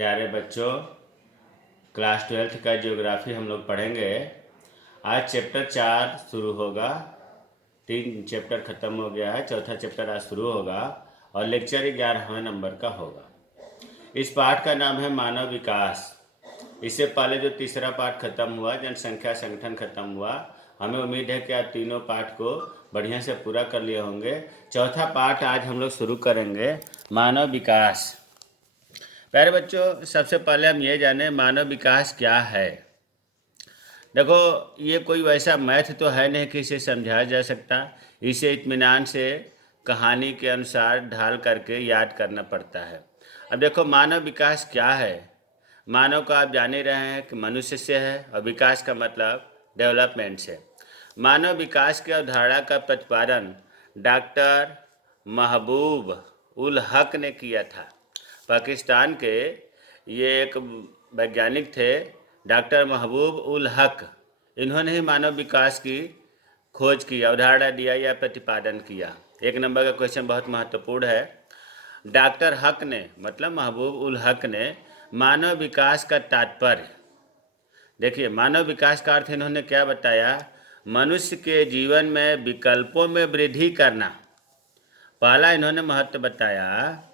प्यारे बच्चों, class 12th का ज्योग्राफी हम लोग पढ़ेंगे। आज चैप्टर 4 शुरू होगा। 3 चैप्टर ख़त्म हो गया है, चौथा चैप्टर आज शुरू होगा और लेक्चर 11वें नंबर का होगा। इस पाठ का नाम है मानव विकास। इससे पहले जो तीसरा पाठ खत्म हुआ, जनसंख्या संगठन खत्म हुआ, हमें उम्मीद है कि आप तीनों पाठ को बढ़िया से पूरा कर लिए होंगे। चौथा पाठ आज हम लोग शुरू करेंगे, मानव विकास। प्यारे बच्चों, सबसे पहले हम ये जाने मानव विकास क्या है। देखो, ये कोई वैसा मैथ तो है नहीं कि इसे समझाया जा सकता। इसे इत्मीनान से कहानी के अनुसार ढाल करके याद करना पड़ता है। अब देखो, मानव विकास क्या है। मानव का आप जान ही रहे हैं कि मनुष्य से है और विकास का मतलब डेवलपमेंट से। मानव विकास की अवधारणा का प्रतिपादन डॉक्टर महबूब उल हक ने किया था। पाकिस्तान के ये एक वैज्ञानिक थे, डॉक्टर महबूब उल हक। इन्होंने ही मानव विकास की खोज की, अवधारणा दिया या प्रतिपादन किया। एक नंबर का क्वेश्चन बहुत महत्वपूर्ण है। डॉक्टर हक ने मतलब महबूब उल हक ने मानव विकास का तात्पर्य, देखिए मानव विकास का अर्थ इन्होंने क्या बताया। मनुष्य के जीवन में विकल्पों में वृद्धि करना। पहला इन्होंने महत्व बताया,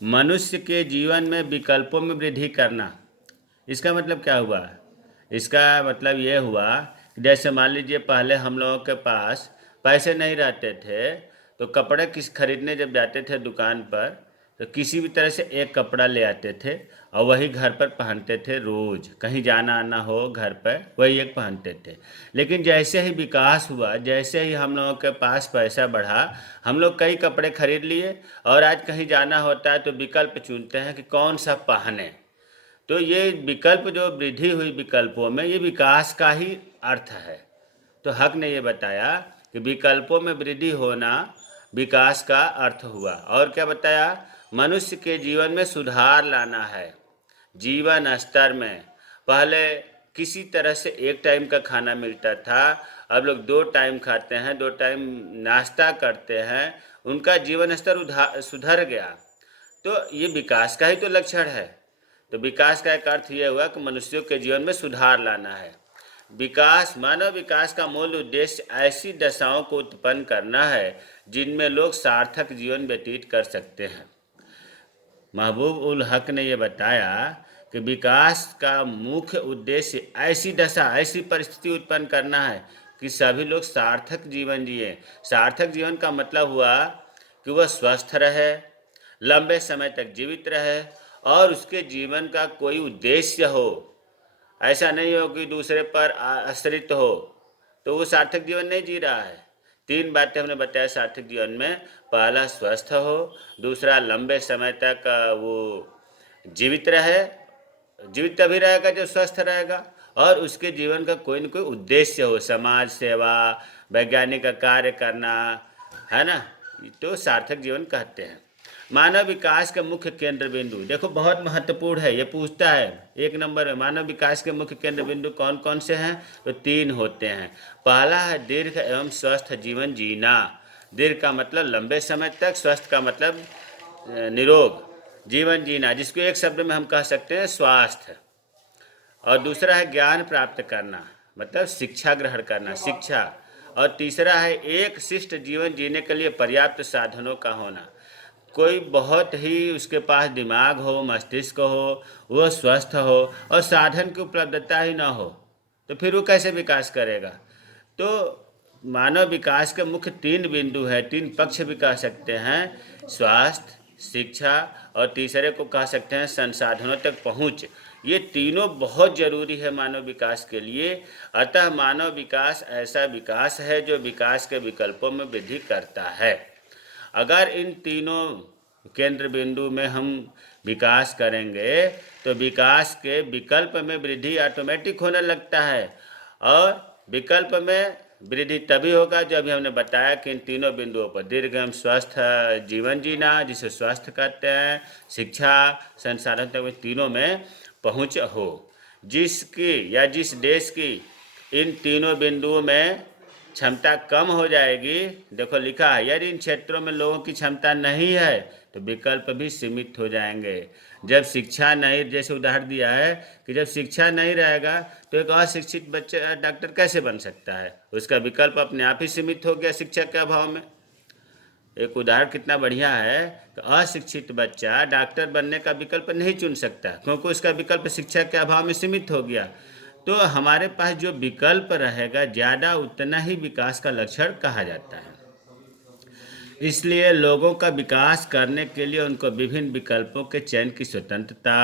मनुष्य के जीवन में विकल्पों में वृद्धि करना। इसका मतलब क्या हुआ? इसका मतलब ये हुआ कि जैसे मान लीजिए पहले हम लोगों के पास पैसे नहीं रहते थे, तो कपड़े खरीदने जब जाते थे दुकान पर, तो किसी भी तरह से एक कपड़ा ले आते थे और वही घर पर पहनते थे। रोज़ कहीं जाना आना हो घर पर वही एक पहनते थे। लेकिन जैसे ही विकास हुआ, जैसे ही हम लोगों के पास पैसा बढ़ा, हम लोग कई कपड़े खरीद लिए और आज कहीं जाना होता है तो विकल्प चुनते हैं कि कौन सा पहने। तो ये विकल्प जो वृद्धि हुई विकल्पों में, ये विकास का ही अर्थ है। तो हक ने ये बताया कि विकल्पों में वृद्धि होना विकास का अर्थ हुआ। और क्या बताया? मनुष्य के जीवन में सुधार लाना है। जीवन स्तर में पहले किसी तरह से एक टाइम का खाना मिलता था, अब लोग 2 टाइम खाते हैं, 2 टाइम नाश्ता करते हैं। उनका जीवन स्तर सुधर गया। तो ये विकास का ही तो लक्षण है। तो विकास का एक अर्थ यह हुआ कि मनुष्यों के जीवन में सुधार लाना है। विकास, मानव विकास का मूल उद्देश्य ऐसी दशाओं को उत्पन्न करना है जिनमें लोग सार्थक जीवन व्यतीत कर सकते हैं। महबूब उल हक ने यह बताया कि विकास का मुख्य उद्देश्य ऐसी दशा, ऐसी परिस्थिति उत्पन्न करना है कि सभी लोग सार्थक जीवन जिए। सार्थक जीवन का मतलब हुआ कि वह स्वस्थ रहे, लंबे समय तक जीवित रहे और उसके जीवन का कोई उद्देश्य हो। ऐसा नहीं हो कि दूसरे पर आश्रित हो, तो वो सार्थक जीवन नहीं जी रहा है। 3 बातें हमने बताया सार्थक जीवन में। पहला स्वस्थ हो, दूसरा लंबे समय तक वो जीवित रहे। जीवित तभी रहेगा जब स्वस्थ रहेगा, और उसके जीवन का कोई न कोई उद्देश्य हो, समाज सेवा, वैज्ञानिक कार्य करना, है ना। तो सार्थक जीवन कहते हैं। मानव विकास के मुख्य केंद्र बिंदु, देखो बहुत महत्वपूर्ण है, ये पूछता है 1 नंबर में, मानव विकास के मुख्य केंद्र बिंदु कौन कौन से हैं? तो 3 होते हैं। पहला है दीर्घ एवं स्वस्थ जीवन जीना। दीर्घ का मतलब लंबे समय तक, स्वस्थ का मतलब निरोग जीवन जीना, जिसको एक शब्द में हम कह सकते हैं स्वास्थ्य। और दूसरा है ज्ञान प्राप्त करना, मतलब शिक्षा ग्रहण करना, शिक्षा। और तीसरा है एक शिष्ट जीवन जीने के लिए पर्याप्त साधनों का होना। कोई बहुत ही उसके पास दिमाग हो, मस्तिष्क हो, वो स्वस्थ हो और साधन की उपलब्धता ही ना हो, तो फिर वो कैसे विकास करेगा? तो मानव विकास के मुख्य 3 बिंदु है, 3 पक्ष भी कह सकते हैं, स्वास्थ्य, शिक्षा और तीसरे को कह सकते हैं संसाधनों तक पहुंच। ये तीनों बहुत जरूरी है मानव विकास के लिए। अतः मानव विकास ऐसा विकास है जो विकास के विकल्पों में वृद्धि करता है। अगर इन तीनों केंद्र बिंदु में हम विकास करेंगे तो विकास के विकल्प में वृद्धि ऑटोमेटिक होने लगता है। और विकल्प में वृद्धि तभी होगा जब हमने बताया कि इन तीनों बिंदुओं पर दीर्घ एवं स्वस्थ जीवन जीना, जिसे स्वास्थ्य कहते हैं, शिक्षा, संसाधन तक तीनों में पहुंच हो। जिसकी या जिस देश की इन तीनों बिंदुओं में क्षमता कम हो जाएगी, देखो लिखा है, यदि इन क्षेत्रों में लोगों की क्षमता नहीं है तो विकल्प भी सीमित हो जाएंगे। जब शिक्षा नहीं, जैसे उदाहरण दिया है कि जब शिक्षा नहीं रहेगा तो एक अशिक्षित बच्चा डॉक्टर कैसे बन सकता है, उसका विकल्प अपने आप ही सीमित हो गया शिक्षा के अभाव में। एक उदाहरण कितना बढ़िया है कि अशिक्षित बच्चा डॉक्टर बनने का विकल्प नहीं चुन सकता क्योंकि उसका विकल्प शिक्षा के अभाव में सीमित हो गया। तो हमारे पास जो विकल्प रहेगा ज़्यादा उतना ही विकास का लक्षण कहा जाता है। इसलिए लोगों का विकास करने के लिए उनको विभिन्न विकल्पों के चयन की स्वतंत्रता,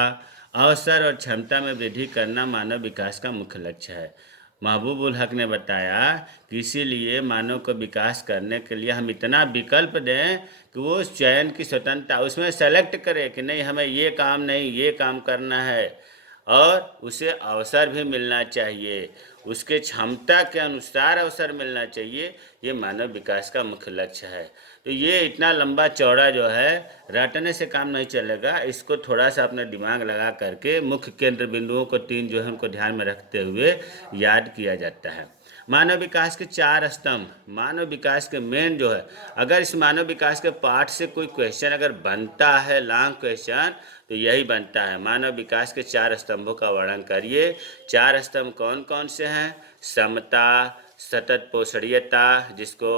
अवसर और क्षमता में वृद्धि करना मानव विकास का मुख्य लक्ष्य है। महबूबुल हक ने बताया कि इसीलिए मानव को विकास करने के लिए हम इतना विकल्प दें कि वो चयन की स्वतंत्रता, उसमें सेलेक्ट करे कि नहीं हमें ये काम नहीं ये काम करना है, और उसे अवसर भी मिलना चाहिए, उसके क्षमता के अनुसार अवसर मिलना चाहिए। ये मानव विकास का मुख्य लक्ष्य है। तो ये इतना लंबा चौड़ा जो है रटने से काम नहीं चलेगा, इसको थोड़ा सा अपना दिमाग लगा करके मुख्य केंद्र बिंदुओं को 3 जो है उनको ध्यान में रखते हुए याद किया जाता है। मानव विकास के 4 स्तंभ, मानव विकास के मेन जो है, अगर इस मानव विकास के पाठ से कोई क्वेश्चन अगर बनता है लॉन्ग क्वेश्चन, तो यही बनता है मानव विकास के 4 स्तंभों का वर्णन करिए। 4 स्तंभ कौन कौन से हैं? समता, सतत पोषणीयता जिसको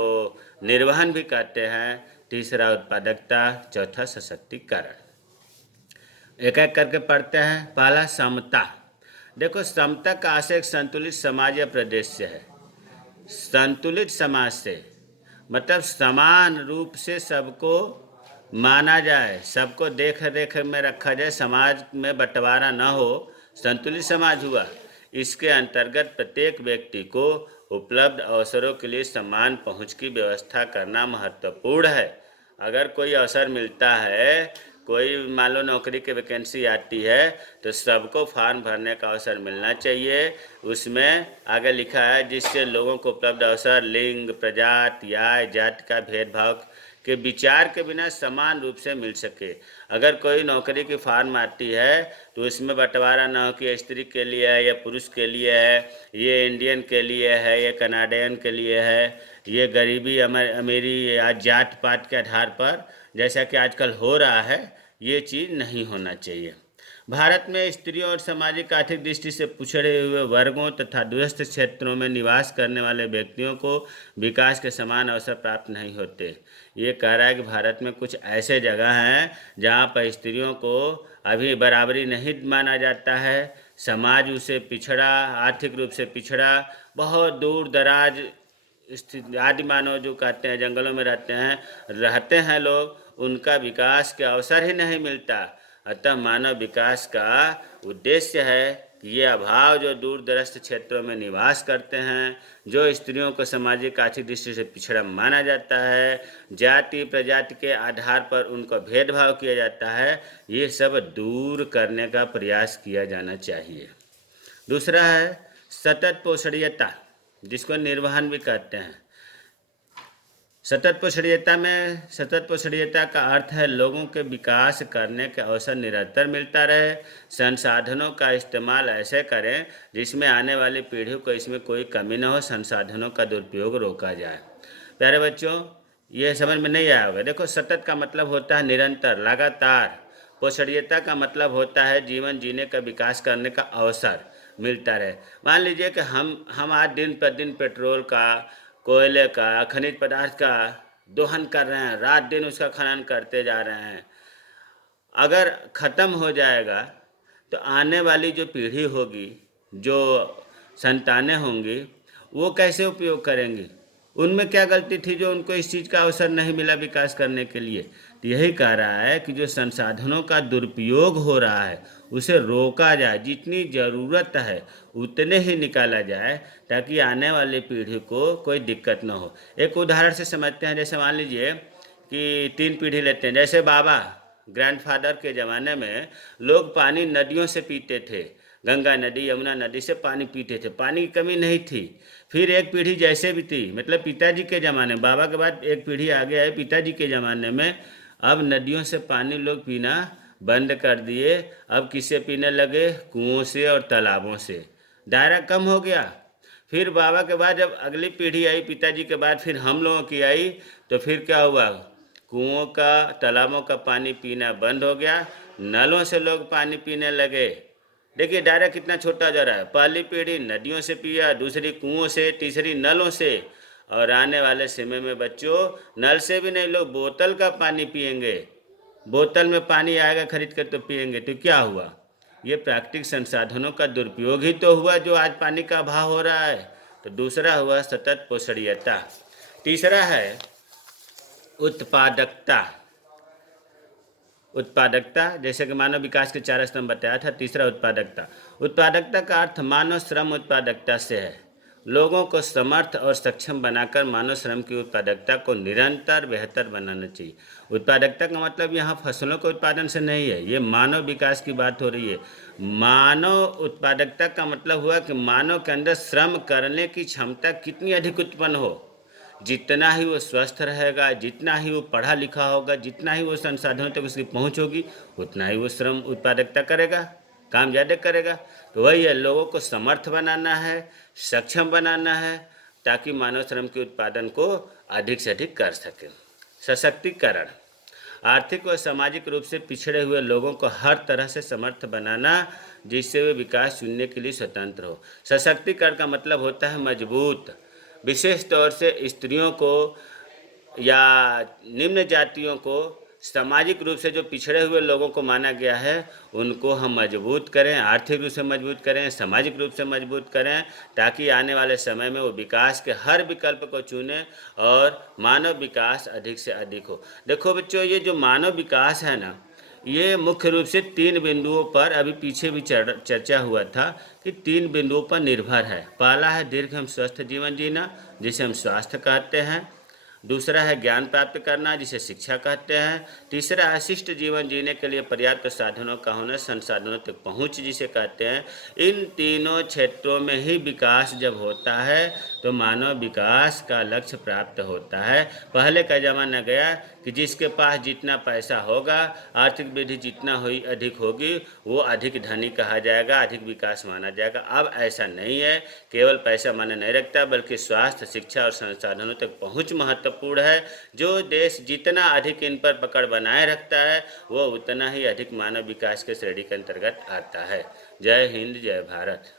निर्वहन भी कहते हैं, तीसरा उत्पादकता, चौथा सशक्तिकरण। एक एक करके पढ़ते हैं। पहला समता। देखो समता का आशय एक संतुलित समाज या प्रदेश से है। संतुलित समाज से मतलब समान रूप से सबको माना जाए, सबको देख रेख में रखा जाए, समाज में बंटवारा न हो, संतुलित समाज हुआ। इसके अंतर्गत प्रत्येक व्यक्ति को उपलब्ध अवसरों के लिए समान पहुंच की व्यवस्था करना महत्वपूर्ण है। अगर कोई अवसर मिलता है, कोई मान लो नौकरी की वैकेंसी आती है, तो सबको फॉर्म भरने का अवसर मिलना चाहिए। उसमें आगे लिखा है जिससे लोगों को उपलब्ध अवसर लिंग, प्रजाति, आय, जाति का भेदभाव के विचार के बिना समान रूप से मिल सके। अगर कोई नौकरी की फॉर्म आती है तो उसमें बंटवारा ना हो कि स्त्री के लिए है या पुरुष के लिए है, ये इंडियन के लिए है, ये कनाडियन के लिए है, ये गरीबी अमीरी या जात पात के आधार पर जैसा कि आजकल हो रहा है, ये चीज़ नहीं होना चाहिए। भारत में स्त्रियों और सामाजिक आर्थिक दृष्टि से पिछड़े हुए वर्गों तथा दूरस्थ क्षेत्रों में निवास करने वाले व्यक्तियों को विकास के समान अवसर प्राप्त नहीं होते। ये कह रहा है कि भारत में कुछ ऐसे जगह हैं जहाँ पर स्त्रियों को अभी बराबरी नहीं माना जाता है, समाज उसे पिछड़ा, आर्थिक रूप से पिछड़ा, बहुत दूर दराज स्थित आदि मानव जो कहते हैं जंगलों में रहते हैं लोग, उनका विकास के अवसर ही नहीं मिलता। अतः मानव विकास का उद्देश्य है कि ये अभाव जो दूर दराज क्षेत्रों में निवास करते हैं, जो स्त्रियों को सामाजिक आर्थिक दृष्टि से पिछड़ा माना जाता है, जाति प्रजाति के आधार पर उनको भेदभाव किया जाता है, ये सब दूर करने का प्रयास किया जाना चाहिए। दूसरा है सतत पोषणीयता जिसको निर्वहन भी कहते हैं। सतत पोषणीयता का अर्थ है लोगों के विकास करने के अवसर निरंतर मिलता रहे, संसाधनों का इस्तेमाल ऐसे करें जिसमें आने वाली पीढ़ी को इसमें कोई कमी न हो, संसाधनों का दुरुपयोग रोका जाए। प्यारे बच्चों, ये समझ में नहीं आया होगा। देखो सतत का मतलब होता है निरंतर, लगातार। पोषणीयता का मतलब होता है जीवन जीने का, विकास करने का अवसर मिलता रहे। मान लीजिए कि हम आज दिन पर दिन पेट्रोल का, कोयले का, खनिज पदार्थ का दोहन कर रहे हैं, रात दिन उसका खनन करते जा रहे हैं। अगर ख़त्म हो जाएगा तो आने वाली जो पीढ़ी होगी, जो संतानें होंगी, वो कैसे उपयोग करेंगी? उनमें क्या गलती थी जो उनको इस चीज़ का अवसर नहीं मिला विकास करने के लिए? तो यही कह रहा है कि जो संसाधनों का दुरुपयोग हो रहा है उसे रोका जाए, जितनी ज़रूरत है उतने ही निकाला जाए ताकि आने वाली पीढ़ी को कोई दिक्कत न हो। एक उदाहरण से समझते हैं। जैसे मान लीजिए कि 3 पीढ़ी लेते हैं। जैसे बाबा ग्रैंडफादर के ज़माने में लोग पानी नदियों से पीते थे, गंगा नदी, यमुना नदी से पानी पीते थे, पानी की कमी नहीं थी। फिर एक पीढ़ी जैसे भी थी, मतलब पिताजी के ज़माने, बाबा के बाद एक पीढ़ी आगे आई पिताजी के ज़माने में, अब नदियों से पानी लोग पीना बंद कर दिए। अब किससे पीने लगे? कुओं से और तालाबों से। दायरा कम हो गया। फिर बाबा के बाद जब अगली पीढ़ी आई पिताजी के बाद, फिर हम लोगों की आई, तो फिर क्या हुआ? कुओं का, तालाबों का पानी पीना बंद हो गया। नलों से लोग पानी पीने लगे। देखिए दायरा कितना छोटा जा रहा है। पहली पीढ़ी नदियों से पिया, दूसरी कुओं से, तीसरी नलों से, और आने वाले समय में बच्चों नल से भी नहीं, लोग बोतल का पानी पिएंगे। बोतल में पानी आएगा खरीद कर तो पिएंगे। तो क्या हुआ? ये प्राकृतिक संसाधनों का दुरुपयोग ही तो हुआ जो आज पानी का अभाव हो रहा है। तो दूसरा हुआ सतत पोषणीयता। तीसरा है उत्पादकता। उत्पादकता जैसे कि मानव विकास के 4 स्तंभ बताया था। तीसरा उत्पादकता। उत्पादकता का अर्थ मानव श्रम उत्पादकता से है। लोगों को समर्थ और सक्षम बनाकर मानव श्रम की उत्पादकता को निरंतर बेहतर बनाना चाहिए। उत्पादकता का मतलब यहाँ फसलों के उत्पादन से नहीं है, ये मानव विकास की बात हो रही है। मानव उत्पादकता का मतलब हुआ कि मानव के अंदर श्रम करने की क्षमता कितनी अधिक उत्पन्न हो। जितना ही वो स्वस्थ रहेगा, जितना ही वो पढ़ा लिखा होगा, जितना ही वो संसाधनों तक उसकी पहुंच होगी, उतना ही वो श्रम उत्पादकता करेगा, काम ज़्यादा करेगा। तो वही है, लोगों को समर्थ बनाना है, सक्षम बनाना है, ताकि मानव श्रम के उत्पादन को अधिक से अधिक कर सके। सशक्तिकरण। आर्थिक व सामाजिक रूप से पिछड़े हुए लोगों को हर तरह से समर्थ बनाना, जिससे वे विकास चुनने के लिए स्वतंत्र हो। सशक्तिकरण का मतलब होता है मजबूत। विशेष तौर से स्त्रियों को या निम्न जातियों को, सामाजिक रूप से जो पिछड़े हुए लोगों को माना गया है, उनको हम मजबूत करें, आर्थिक रूप से मजबूत करें, सामाजिक रूप से मजबूत करें, ताकि आने वाले समय में वो विकास के हर विकल्प को चुनें और मानव विकास अधिक से अधिक हो। देखो बच्चों, ये जो मानव विकास है ना, ये मुख्य रूप से 3 बिंदुओं पर, अभी पीछे भी चर्चा हुआ था कि 3 बिंदुओं पर निर्भर है। पहला है दीर्घ एवं स्वस्थ जीवन जीना, जिसे हम स्वास्थ्य कहते हैं। दूसरा है ज्ञान प्राप्त करना, जिसे शिक्षा कहते हैं। तीसरा है शिष्ट जीवन जीने के लिए पर्याप्त साधनों का होना, संसाधनों तक पहुंच जिसे कहते हैं। इन तीनों क्षेत्रों में ही विकास जब होता है तो मानव विकास का लक्ष्य प्राप्त होता है। पहले का ज़माना गया कि जिसके पास जितना पैसा होगा, आर्थिक वृद्धि जितना हुई अधिक होगी, वो अधिक धनी कहा जाएगा, अधिक विकास माना जाएगा। अब ऐसा नहीं है, केवल पैसा माने नहीं रखता, बल्कि स्वास्थ्य, शिक्षा और संसाधनों तक पहुंच महत्वपूर्ण है। जो देश जितना अधिक इन पर पकड़ बनाए रखता है, वो उतना ही अधिक मानव विकास के श्रेणी के अंतर्गत आता है। जय हिंद, जय भारत।